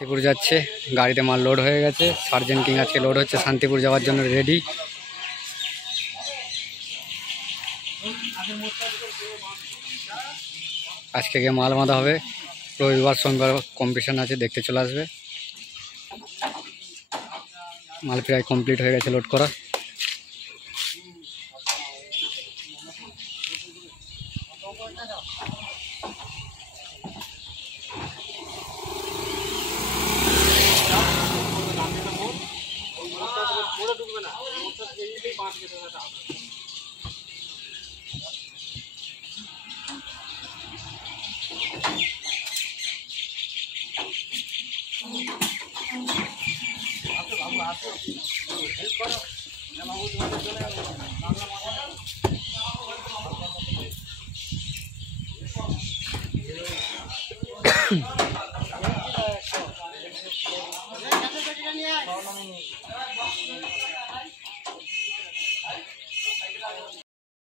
শান্তিপুর যাচ্ছে, গাড়িতে মাল লোড হয়ে গেছে। সার্জেন্ট কিং আজকে লোড হচ্ছে, শান্তিপুর যাওয়ার জন্য রেডি। আজকে গিয়ে মাল বাঁধা হবে, রবিবার সোমবার কম্পিটিশন আছে, দেখতে চলে আসবে। মাল প্রায় কমপ্লিট হয়ে গেছে লোড করা।